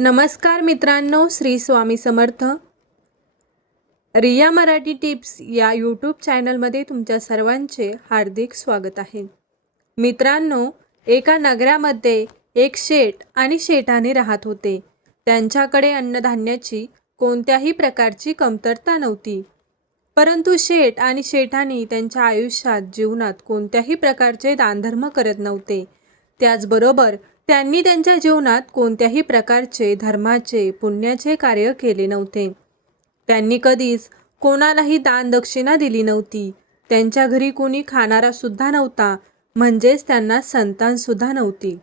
नमस्कार मित्रांनो श्री स्वामी समर्थ. रिया मराठी टिप्स या यूट्यूब चॅनलमध्ये तुमच्या सर्वांचे हार्दिक स्वागत आहे. मित्रांनो एका नगरामध्ये एक शेट आणि शेठाने राहत होते. त्यांच्याकडे अन्नधान्याची कोणत्याही प्रकारची कमतरता नव्हती. परंतु शेठ आणि शेठानी त्यांच्या आयुष्यात जीवनात कोणत्याही प्रकारचे दानधर्म करत नव्हते. त्याचबरोबर त्यांनी त्यांच्या जीवनात कोणत्याही प्रकारचे धर्माचे पुण्याचे कार्य केले नव्हते. त्यांनी कधीच कोणालाही दान दक्षिणा दिली नव्हती. त्यांच्या घरी कोणी खाणारा सुद्धा नव्हता म्हणजेच त्यांना संतान सुद्धा नव्हती.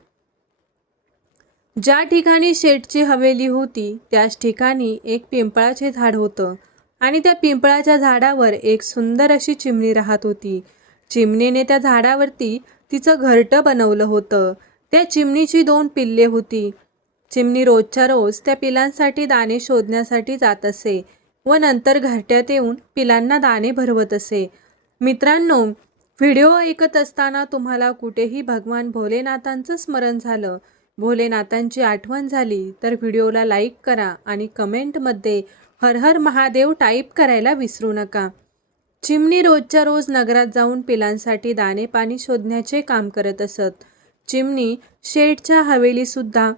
ज्या ठिकाणी शेठची हवेली होती त्याच ठिकाणी एक पिंपळाचे झाड होतं आणि त्या पिंपळाच्या झाडावर एक सुंदर अशी चिमणी राहत होती. चिमणीने त्या झाडावरती तिचं घरटं बनवलं होतं. त्या चिमणीची दोन पिल्ले होती. चिमणी रोजच्या रोज त्या पिलांसाठी दाणे शोधण्यासाठी जात असे व नंतर घरट्यात येऊन पिलांना दाणे भरवत असे. मित्रांनो व्हिडिओ ऐकत असताना तुम्हाला कुठेही भगवान भोलेनाथांचं स्मरण झालं भोलेनाथांची आठवण झाली तर व्हिडिओला लाईक करा आणि कमेंटमध्ये हर हर महादेव टाईप करायला विसरू नका. चिमणी रोजच्या रोज नगरात जाऊन पिलांसाठी दाणे पाणी शोधण्याचे काम करत असत. चिमणी शेठच्या हवेलीसुद्धा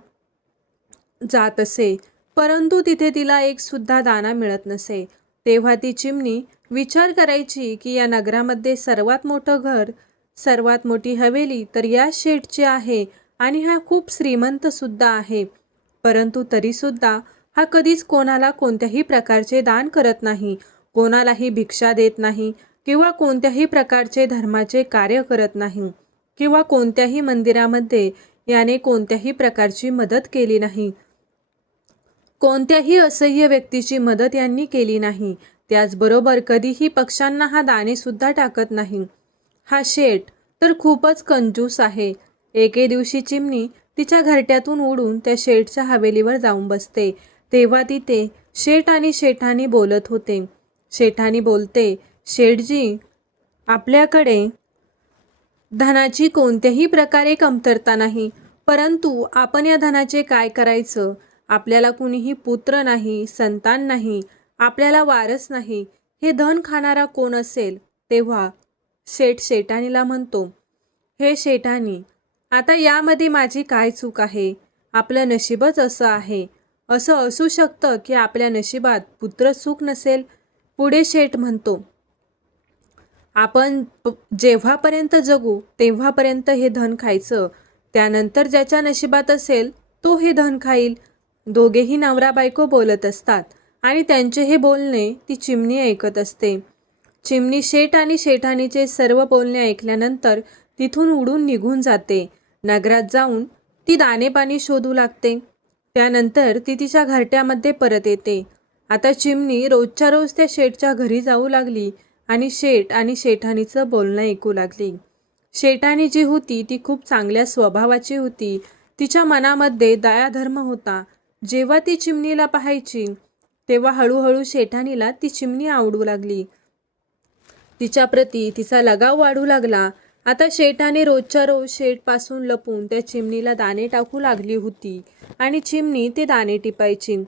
जात असे. परंतु तिथे तिला एक सुद्धा दाना मिळत नसे. तेव्हा ती चिमणी विचार करायची की या नगरामध्ये सर्वात मोठं घर सर्वात मोठी हवेली तर या शेठची आहे आणि हा खूप श्रीमंत सुद्धा आहे. परंतु तरीसुद्धा हा कधीच कोणाला कोणत्याही प्रकारचे दान करत नाही कोणालाही भिक्षा देत नाही किंवा कोणत्याही प्रकारचे धर्माचे कार्य करत नाही. किंवा कोणत्याही मंदिरामध्ये याने कोणत्याही प्रकारची मदत केली नाही. कोणत्याही असह्य व्यक्तीची मदत यांनी केली नाही. त्याचबरोबर कधीही पक्ष्यांना हा दाणेसुद्धा टाकत नाही. हा शेठ तर खूपच कंजूस आहे. एके दिवशी चिमणी तिच्या घरट्यातून उडून त्या शेठच्या हवेलीवर जाऊन बसते. तेव्हा तिथे शेठ आणि शेठानी बोलत होते. शेठानी बोलते शेठजी आपल्याकडे धनाची कोणत्याही प्रकारे कमतरता नाही. परंतु आपण या धनाचे काय करायचं? आपल्याला कुणीही पुत्र नाही संतान नाही आपल्याला वारस नाही हे धन खाणारा कोण असेल? तेव्हा शेठ शेटाणीला म्हणतो हे शेटाणी आता यामध्ये माझी काय चूक आहे? आपलं नशीबच असं आहे. असं असू शकतं की आपल्या नशिबात पुत्र सुख नसेल? पुढे शेठ म्हणतो आपण जेव्हापर्यंत जगू तेव्हापर्यंत हे धन खायचं. त्यानंतर ज्याच्या नशिबात असेल तो हे धन खाईल. दोघेही नवरा बायको बोलत असतात आणि त्यांचे हे बोलणे ती चिमणी ऐकत असते. चिमणी शेठ आणि शेठाणीचे सर्व बोलणे ऐकल्यानंतर तिथून उडून निघून जाते. नगरात जाऊन ती दाणेपाणी शोधू लागते. त्यानंतर ती तिच्या घरट्यामध्ये परत येते. आता चिमणी रोजच्या रोज त्या शेठच्या घरी जाऊ लागली. आणि शेठ आणि शेठाणीचं बोलणं ऐकू लागली. शेठाणी जी होती ती खूप चांगल्या स्वभावाची होती. तिच्या मनामध्ये दयाधर्म होता. जेव्हा ती चिमणीला पाहायची तेव्हा हळूहळू शेठाणीला ती चिमणी आवडू लागली. तिच्याप्रती तिचा लगाव वाढू लागला. आता शेठाने रोजच्या रोज शेठपासून लपून त्या चिमणीला दाणे टाकू लागली होती आणि चिमणी ते दाणे टिपायची.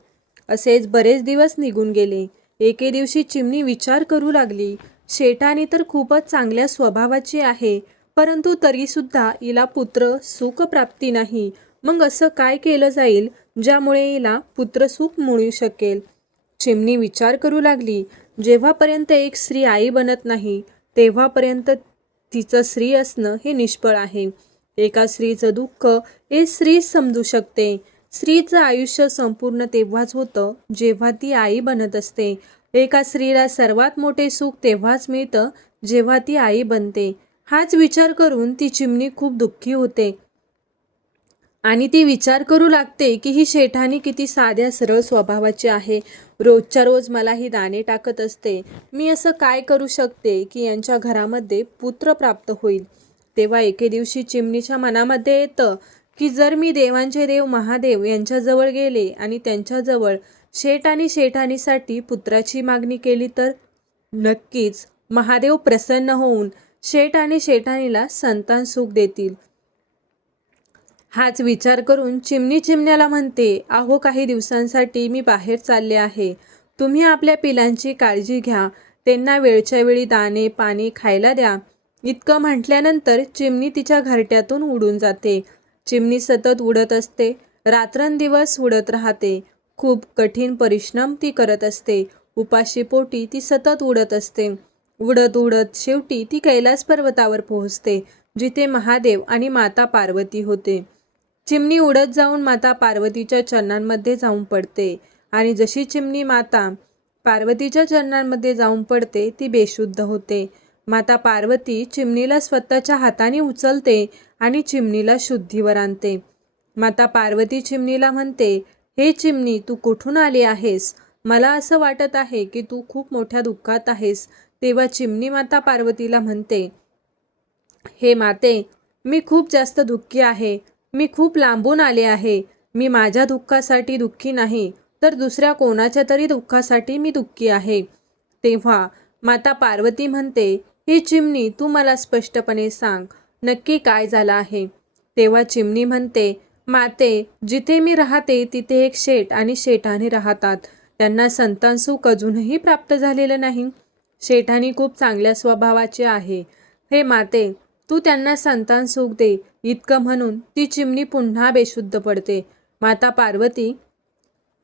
असेच बरेच दिवस निघून गेले. एके दिवशी चिमणी विचार करू लागली. शेटाने तर खूपच चांगल्या स्वभावाची आहे परंतु तरीसुद्धा हिला पुत्र सुखप्राप्ती नाही. मग असं काय केलं जाईल ज्यामुळे हिला पुत्रसुख मिळू शकेल? चिमणी विचार करू लागली. जेव्हापर्यंत एक स्त्री आई बनत नाही तेव्हापर्यंत तिचं स्त्री असणं हे निष्फळ आहे. एका स्त्रीचं दुःख हे स्त्री समजू शकते. स्त्रीचं आयुष्य संपूर्ण तेव्हाच होतं जेव्हा ती आई बनत असते. एका स्त्रीला सर्वात मोठे सुख तेव्हाच मिळतं जेव्हा ती आई बनते. हाच विचार करून ती चिमणी खूप दुःखी होते. आणि ती विचार करू लागते की ही शेठानी किती साध्या सरळ स्वभावाची आहे. रोजच्या रोज मला ही दाणे टाकत असते. मी असं काय करू शकते की यांच्या घरामध्ये पुत्र प्राप्त होईल? तेव्हा एके दिवशी चिमणीच्या मनामध्ये येतं की जर मी देवांचे देव महादेव यांच्याजवळ गेले आणि त्यांच्याजवळ शेठ आणि शेठानीसाठी पुत्राची मागणी केली तर नक्कीच महादेव प्रसन्न होऊन शेठ आणि शेठानीला संतान सुख देतील. हाच विचार करून चिमणी चिमण्याला म्हणते अहो काही दिवसांसाठी मी बाहेर चालले आहे. तुम्ही आपल्या पिलांची काळजी घ्या. त्यांना वेळच्या वेळी दाणे पाणी खायला द्या इतकं म्हटल्यानंतर चिमणी तिच्या घरट्यातून उडून जाते. चिमणी सतत उडत असते. रात्रंदिवस उडत राहते. खूप कठीण परिश्रम ती करत असते. उपाशी पोटी ती सतत उडत असते. उडत उडत शेवटी ती कैलास पर्वतावर पोहोचते जिथे महादेव आणि माता पार्वती होते. चिमणी उडत जाऊन माता पार्वतीच्या चरणांमध्ये जाऊन पडते आणि जशी चिमणी माता पार्वतीच्या चरणांमध्ये जाऊन पडते ती बेशुद्ध होते. माता पार्वती चिमणीला स्वतःच्या हाताने उचलते आणि चिमणीला शुद्धीवर आणते. माता पार्वती चिमणीला म्हणते हे चिमणी तू कुठून आली आहेस? मला असं वाटत आहे की तू खूप मोठ्या दुःखात आहेस. तेव्हा चिमणी माता पार्वतीला म्हणते हे माते मी खूप जास्त दुःखी आहे. मी खूप लांबून आले आहे. मी माझ्या दुःखासाठी दुःखी नाही तर दुसऱ्या कोणाच्या तरी दुःखासाठी मी दुःखी आहे. तेव्हा माता पार्वती म्हणते ही चिमणी तू मला स्पष्टपणे सांग नक्की काय झालं आहे? तेव्हा चिमणी म्हणते माते जिथे मी राहते तिथे एक शेठ आणि शेठाने राहतात. त्यांना संतान सुख अजूनही प्राप्त झालेलं नाही. शेठानी खूप चांगल्या स्वभावाचे आहे. हे माते तू त्यांना संतान सुख दे इतकं म्हणून ती चिमणी पुन्हा बेशुद्ध पडते. माता पार्वती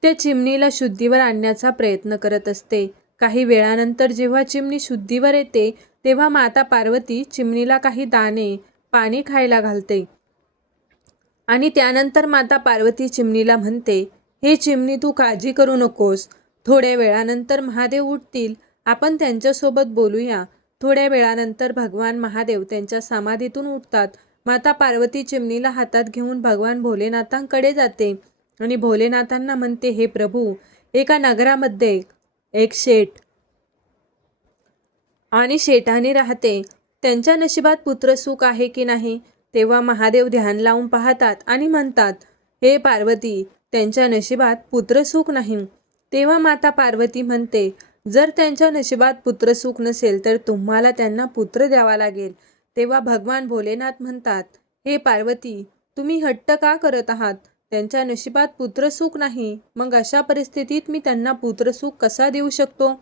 त्या चिमणीला शुद्धीवर आणण्याचा प्रयत्न करत असते. काही वेळानंतर जेव्हा चिमणी शुद्धीवर येते तेव्हा माता पार्वती चिमणीला काही दाणे पाणी खायला घालते. आणि त्यानंतर माता पार्वती चिमणीला म्हणते हे चिमणी तू काळजी करू नकोस. थोड्या वेळानंतर महादेव उठतील. आपण त्यांच्यासोबत बोलूया. थोड्या वेळानंतर भगवान महादेव त्यांच्या समाधीतून उठतात. माता पार्वती चिमणीला हातात घेऊन भगवान भोलेनाथांकडे जाते आणि भोलेनाथांना म्हणते हे प्रभू एका नगरामध्ये एक शेठ आणि शेठाने राहते. त्यांच्या नशिबात पुत्रसुख आहे की नाही? तेव्हा महादेव ध्यान लावून पाहतात आणि म्हणतात हे पार्वती त्यांच्या नशिबात पुत्रसुख नाही. तेव्हा माता पार्वती म्हणते जर त्यांच्या नशिबात पुत्रसुख नसेल तर तुम्हाला त्यांना पुत्र द्यावा लागेल. तेव्हा भगवान भोलेनाथ म्हणतात हे पार्वती तुम्ही हट्ट का करत आहात? त्यांच्या नशिबात पुत्रसुख नाही. मग अशा परिस्थितीत मी त्यांना पुत्रसुख कसा देऊ शकतो?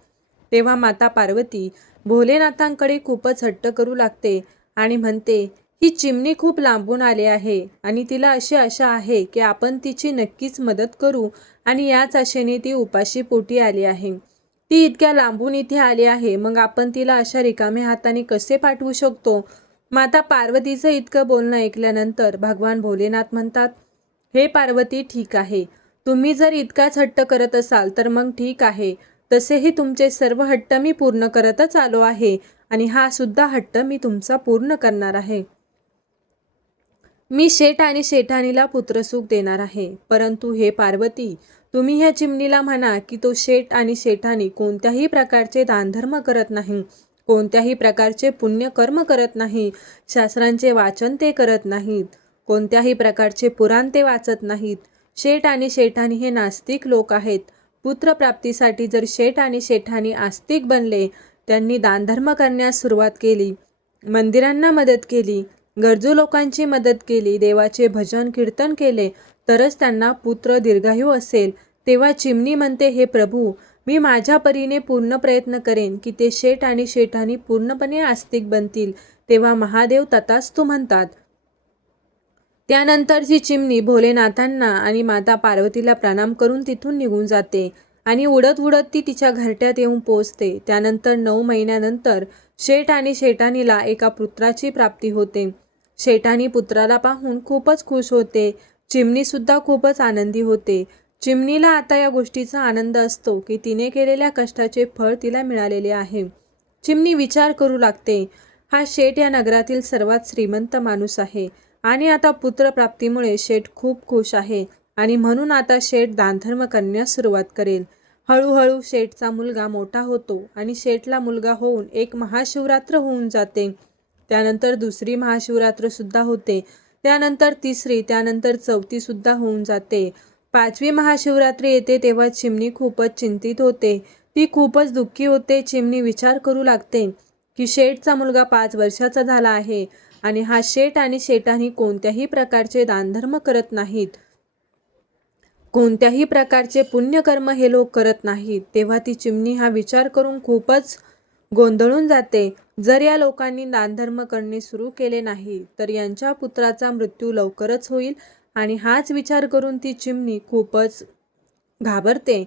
तेव्हा माता पार्वती भोलेनाथांकडे खूपच हट्ट करू लागते आणि म्हणते ही चिमणी खूप लांबून आली आहे आणि तिला अशी आशा आहे की आपण तिची नक्कीच मदत करू आणि याच आशेने ती उपाशी पोटी आली आहे. ती इतक्या लांबून इथे आली आहे मग आपण तिला अशा रिकाम्या हाताने कसे पाठवू शकतो? माता पार्वतीचं इतकं बोलणं ऐकल्यानंतर भगवान भोलेनाथ म्हणतात हे पार्वती ठीक आहे. तुम्ही जर इतकाच हट्ट करत असाल तर मग ठीक आहे. तसेही तुमचे सर्व हट्ट मी पूर्ण करतच आलो आहे आणि हा सुद्धा हट्ट मी तुमचा पूर्ण करणार आहे. मी शेठ आणि शेठानीला पुत्रसुख देणार आहे. परंतु हे पार्वती तुम्ही ह्या चिमणीला म्हणा की तो शेठ आणि शेठानी कोणत्याही प्रकारचे दानधर्म करत नाही कोणत्याही प्रकारचे पुण्यकर्म करत नाही शास्त्रांचे वाचन ते करत नाहीत कोणत्याही प्रकारचे पुराण ते वाचत नाहीत. शेठ आणि शेठानी हे नास्तिक लोक आहेत. पुत्रप्राप्तीसाठी जर शेठ आणि शेठानी आस्तिक बनले त्यांनी दानधर्म करण्यास सुरुवात केली मंदिरांना मदत केली गरजू लोकांची मदत केली देवाचे भजन कीर्तन केले तरच त्यांना पुत्र दीर्घायू असेल. तेव्हा चिमणी म्हणते हे प्रभू मी माझ्या परीने पूर्ण प्रयत्न करेन की ते शेठ आणि शेठानी पूर्णपणे आस्तिक बनतील तेव्हा महादेव तथास्तू म्हणतात. त्यानंतरची चिमणी भोलेनाथांना आणि माता पार्वतीला प्रणाम करून तिथून निघून जाते आणि उडत उडत ती तिच्या घरट्यात येऊन पोचते त्यानंतर नऊ महिन्यानंतर शेठ आणि शेठानीला एका पुत्राची प्राप्ती होते. शेठानी पुत्राला पाहून खूपच खुश होते. चिमणीसुद्धा खूपच आनंदी होते. चिमणीला आता या गोष्टीचा आनंद असतो की तिने केलेल्या कष्टाचे फळ तिला मिळालेले आहे. चिमणी विचार करू लागते. हा शेठ या नगरातील सर्वात श्रीमंत माणूस आहे आणि आता पुत्रप्राप्तीमुळे शेठ खूप खुश आहे आणि म्हणून आता शेठ दानधर्म करण्यास सुरुवात करेल. हळूहळू शेठचा मुलगा मोठा होतो आणि शेठला मुलगा होऊन एक महाशिवरात्र होऊन जाते. त्यानंतर दुसरी महाशिवरात्र सुद्धा होते. त्यानंतर तिसरी त्यानंतर चौथी सुद्धा होऊन जाते. पाचवी महाशिवरात्री येते तेव्हा चिमणी खूपच चिंतित होते. ती खूपच दुःखी होते. चिमणी विचार करू लागते की शेठचा मुलगा पाच वर्षाचा झाला आहे आणि हा शेठ आणि शेठानी कोणत्याही प्रकारचे दानधर्म करत नाहीत. कोणत्याही प्रकारचे पुण्यकर्म हे लोक करत नाहीत. तेव्हा ती चिमणी हा विचार करून खूपच गोंधळून जाते. जर या लोकांनी दानधर्म करणे सुरू केले नाही तर यांच्या पुत्राचा मृत्यू लवकरच होईल आणि हाच विचार करून ती चिमणी खूपच घाबरते.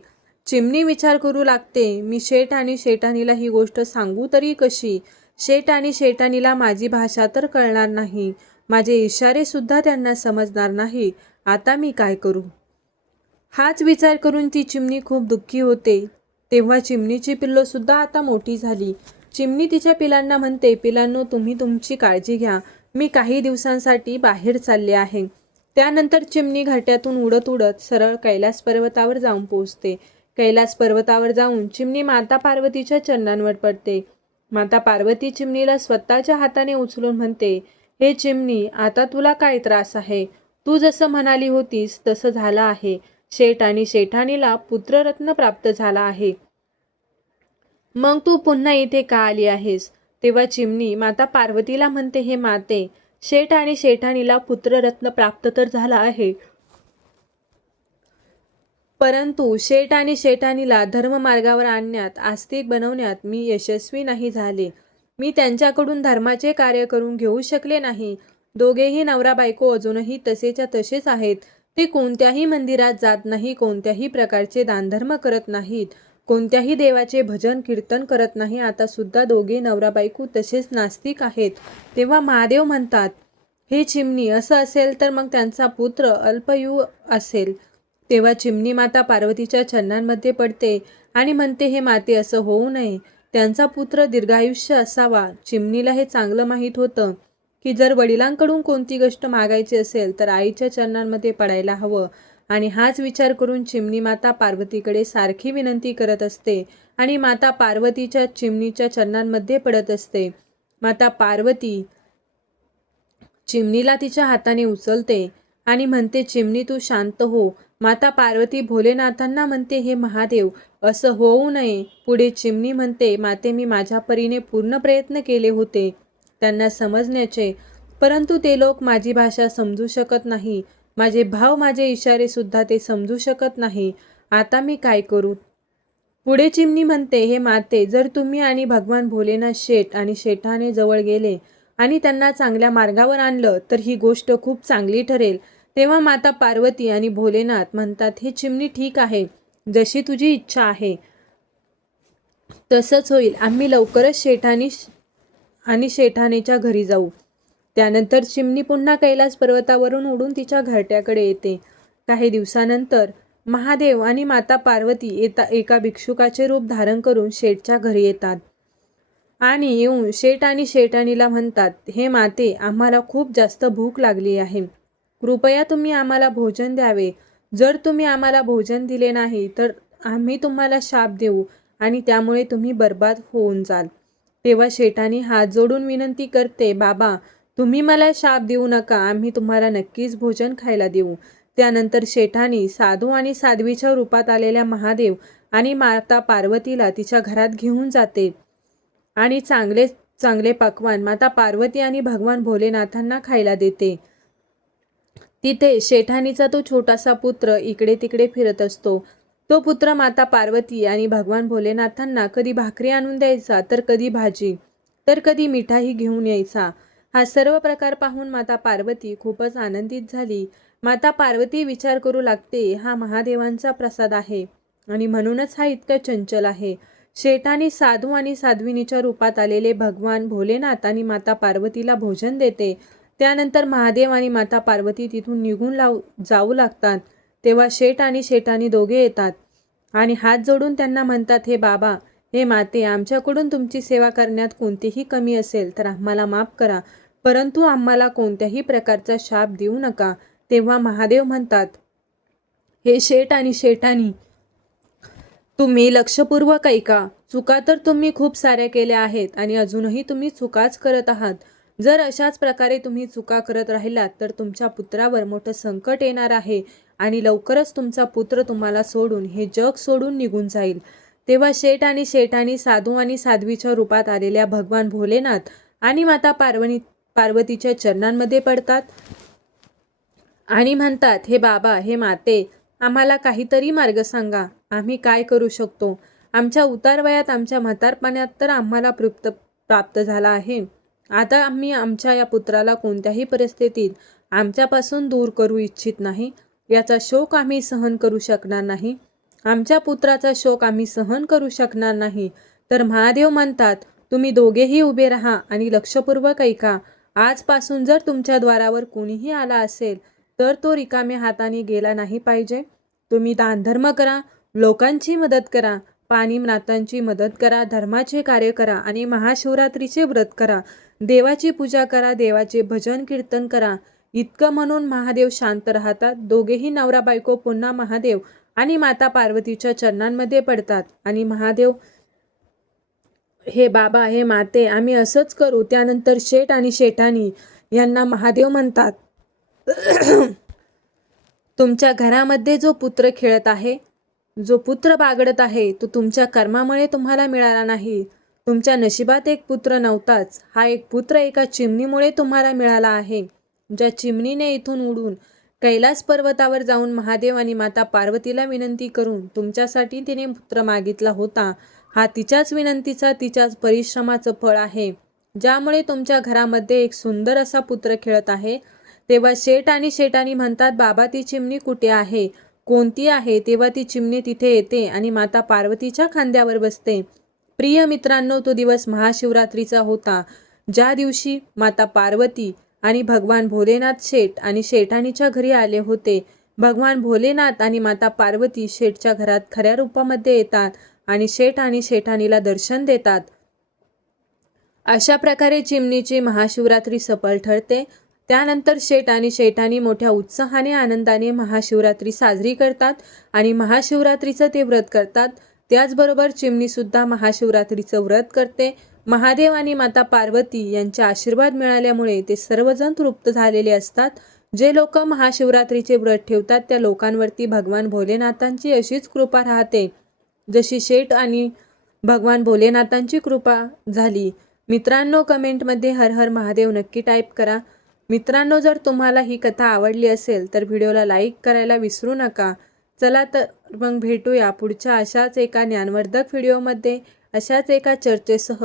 चिमणी विचार करू लागते मी शेठ आणि शेटानीला ही गोष्ट सांगू तरी कशी? शेठ आणि शेटानीला माझी भाषा तर कळणार नाही. माझे इशारेसुद्धा त्यांना समजणार नाही. आता मी काय करू? हाच विचार करून ती चिमणी खूप दुःखी होते. तेव्हा चिमणीची पिल्लं सुद्धा आता मोठी झाली. चिमणी तिच्या पिलांना म्हणते पिलांनो तुम्ही तुमची काळजी घ्या. मी काही दिवसांसाठी बाहेर चालले आहे. त्यानंतर चिमणी घाट्यातून उडत उडत सरळ कैलास पर्वतावर जाऊन पोहोचते. कैलास पर्वतावर जाऊन चिमणी माता पार्वतीच्या चरणांवर पडते. माता पार्वती चिमणीला स्वतःच्या हाताने उचलून म्हणते हे चिमणी आता तुला काय त्रास आहे? तू जसं म्हणाली होतीस तसं झालं आहे. शेठ आणि शेठाणीला पुत्ररत्न प्राप्त झाला आहे. मग तू पुन्हा इथे का आली आहेस? तेव्हा चिमणी माता पार्वतीला म्हणते हे माते शेठ आणि शेठाणीला पुत्ररत्न प्राप्त तर झाला आहे. परंतु शेठ आणि शेठानीला धर्ममार्गावर आणण्यात आस्तिक बनवण्यात मी यशस्वी नाही झाले. मी त्यांच्याकडून धर्माचे कार्य करून घेऊ शकले नाही. दोघेही नवरा बायको अजूनही तसेच्या तसेच आहेत. ते कोणत्याही मंदिरात जात नाही कोणत्याही प्रकारचे दानधर्म करत नाहीत कोणत्याही देवाचे भजन कीर्तन करत नाही. आता सुद्धा दोघे नवरा बायको तसेच नास्तिक आहेत. तेव्हा महादेव म्हणतात हे चिमणी असं असेल तर मग त्यांचा पुत्र अल्पयू असेल तेव्हा चिमणी माता पार्वतीच्या चरणांमध्ये पडते आणि म्हणते हे माते असं होऊ नये. त्यांचा पुत्र दीर्घायुष्य असावा. चिमणीला हे चांगलं माहीत होतं. की जर वडिलांकडून कोणती गोष्ट मागायची असेल तर आईच्या चरणांमध्ये पडायला हवं. आणि हाच विचार करून चिमणी माता पार्वतीकडे सारखी विनंती करत असते आणि माता पार्वतीच्या चिमणीच्या चरणांमध्ये पडत असते. माता पार्वती चिमणीला तिच्या हाताने उचलते आणि म्हणते चिमणी तू शांत हो. माता पार्वती भोलेनाथांना म्हणते हे महादेव असं होऊ नये. पुढे चिमणी म्हणते माते मी माझ्या परीने पूर्ण प्रयत्न केले होते. त्यांना समजण्याचे. परंतु ते लोक माझी भाषा समजू शकत नाही. माझे भाव माझे इशारेसुद्धा ते समजू शकत नाही. आता मी काय करू? पुढे चिमणी म्हणते हे माते जर तुम्ही आणि भगवान भोलेनाथ शेठ आणि शेठाने जवळ गेले आणि त्यांना चांगल्या मार्गावर आणलं तर ही गोष्ट खूप चांगली ठरेल. तेव्हा माता पार्वती आणि भोलेनाथ म्हणतात हे चिमणी ठीक आहे. जशी तुझी इच्छा आहे तसंच होईल. आम्ही लवकरच शेठानी आणि शेठानेच्या घरी जाऊ. त्यानंतर चिमणी पुन्हा कैलास पर्वतावरून उडून तिच्या घरट्याकडे येते. काही दिवसानंतर महादेव आणि माता पार्वती येता एका भिक्षुकाचे रूप धारण करून शेठच्या घरी येतात. आणि येऊन शेठ आणि शेठानीला म्हणतात हे माते आम्हाला खूप जास्त भूक लागली आहे. कृपया तुम्ही आम्हाला भोजन द्यावे. जर तुम्ही आम्हाला भोजन दिले नाही तर आम्ही तुम्हाला शाप देऊ आणि त्यामुळे तुम्ही बर्बाद होऊन जाल. तेव्हा शेठानी हात जोडून विनंती करते बाबा तुम्ही मला शाप देऊ नका आम्ही तुम्हाला नक्कीच भोजन खायला देऊ. त्यानंतर शेठानी साधू आणि साध्वीच्या रूपात आलेल्या महादेव आणि माता पार्वतीला तिच्या घरात घेऊन जाते. आणि चांगले चांगले पक्वान माता पार्वती आणि भगवान भोलेनाथांना खायला देते. तिथे शेठानीचा तो छोटासा पुत्र इकडे तिकडे फिरत असतो. तो पुत्र माता पार्वती आणि भगवान भोलेनाथांना कधी भाकरी आणून द्यायचा तर कधी भाजी तर कधी मिठाई घेऊन यायचा हा सर्व प्रकार पाहून माता पार्वती खूपच आनंदित झाली. माता पार्वती विचार करू लागते हा महादेवांचा प्रसाद आहे आणि म्हणूनच हा इतका चंचल आहे. शेठानी साधू आणि साध्विनीच्या रूपात आलेले भगवान भोलेनाथ आणि माता पार्वतीला भोजन देते. त्यानंतर महादेव आणि माता पार्वती तिथून निघून लाव जाऊ लागतात. तेव्हा शेठ आणि शेठानी दोघे येतात. आणि हात जोडून त्यांना म्हणतात हे बाबा हे माते आमच्याकडून तुमची सेवा करण्यात कोणतीही कमी असेल तर आम्हाला माफ करा. परंतु आम्हाला कोणत्याही प्रकारचा शाप देऊ नका. तेव्हा महादेव म्हणतात हे शेठ आणि शेठानी तुम्ही लक्षपूर्वक ऐका. चुका तर तुम्ही खूप साऱ्या केल्या आहेत आणि अजूनही तुम्ही चुकाच करत आहात. जर अशाच प्रकारे तुम्ही चुका करत राहिलात तर तुमच्या पुत्रावर मोठं संकट येणार आहे. आणि लवकरच तुमचा पुत्र तुम्हाला सोडून हे जग सोडून निघून जाईल. तेव्हा शेठ आणि शेठानी साधू आणि साध्वीच्या रूपात आलेल्या भगवान भोलेनाथ आणि माता पार्वणी पार्वतीच्या चरणांमध्ये पडतात आणि म्हणतात हे बाबा हे माते आम्हाला काहीतरी मार्ग सांगा. आम्ही काय करू शकतो? आमच्या उतारवयात आमच्या म्हातारपणात तर आम्हाला प्राप्त प्राप्त झाला आहे. आता आम्ही आमच्या या पुत्राला कोणत्याही परिस्थितीत आमच्यापासून दूर करू इच्छित नाही. याचा शोक आम्ही सहन करू शकणार नाही. आमच्या पुत्राचा शोक आम्ही सहन करू शकणार नाही. तर महादेव म्हणतात तुम्ही दोघेही उभे राहा आणि लक्षपूर्वक ऐका. आजपासून जर तुमच्या द्वारावर कोणीही आला असेल तर तो रिकाम्या हाताने गेला नाही पाहिजे. तुम्ही दानधर्म करा लोकांची मदत करा पाणी नातांची मदत करा धर्माचे कार्य करा आणि महाशिवरात्रीचे व्रत करा. देवाची पूजा करा देवाचे भजन कीर्तन करा. इतकं म्हणून महादेव शांत राहतात. दोघेही नवरा बायको पुन्हा महादेव आणि माता पार्वतीच्या चरणांमध्ये पडतात. आणि महादेव हे बाबा हे माते आम्ही असंच करू. त्यानंतर शेठ आणि शेठानी यांना महादेव म्हणतात तुमच्या घरामध्ये जो पुत्र खेळत आहे जो पुत्र बागडत आहे तो तुमच्या कर्मामुळे तुम्हाला मिळाला नाही. तुमच्या नशिबात एक पुत्र नव्हताच. हा एक पुत्र एका चिमणीमुळे तुम्हाला मिळाला आहे. ज्या चिमणीने इथून उडून कैलास पर्वतावर जाऊन महादेव आणि माता पार्वतीला विनंती करून तुमच्यासाठी तिने पुत्र मागितला होता हा तिच्याच विनंतीचा तिच्याच परिश्रमाचं फळ आहे. ज्यामुळे तुमच्या घरामध्ये एक सुंदर असा पुत्र खेळत आहे. तेव्हा शेट आणि शेटानी म्हणतात बाबा ती चिमणी कुठे आहे? कोणती आहे? तेव्हा ती चिमणी तिथे येते आणि माता पार्वतीच्या खांद्यावर बसते. प्रिय मित्रांनो तो दिवस महाशिवरात्रीचा होता. ज्या दिवशी माता पार्वती आणि भगवान भोलेनाथ शेठ आणि शेठाणीच्या घरी आले होते. भगवान भोलेनाथ आणि माता पार्वती शेठच्या घरात खऱ्या रूपामध्ये येतात आणि शेठ आणि शेठाणीला दर्शन देतात. अशा प्रकारे चिमणीची महाशिवरात्री सफल ठरते. त्यानंतर शेठ आणि शेठानी मोठ्या उत्साहाने आनंदाने महाशिवरात्री साजरी करतात आणि महाशिवरात्रीचं ते व्रत करतात. त्याचबरोबर चिमणीसुद्धा महाशिवरात्रीचं व्रत करते. महादेव आणि माता पार्वती यांचे आशीर्वाद मिळाल्यामुळे ते सर्वजण तृप्त झालेले असतात. जे लोक महाशिवरात्रीचे व्रत ठेवतात त्या लोकांवरती भगवान भोलेनाथांची अशीच कृपा राहते. जशी शेठ आणि भगवान भोलेनाथांची कृपा झाली. मित्रांनो कमेंटमध्ये हर हर महादेव नक्की टाईप करा. मित्रांनो जर तुम्हाला ही कथा आवडली असेल तर व्हिडिओला लाईक करायला विसरू नका. चला तर मग भेटूया पुढच्या अशाच एका ज्ञानवर्धक व्हिडिओमध्ये अशाच एका चर्चेसह.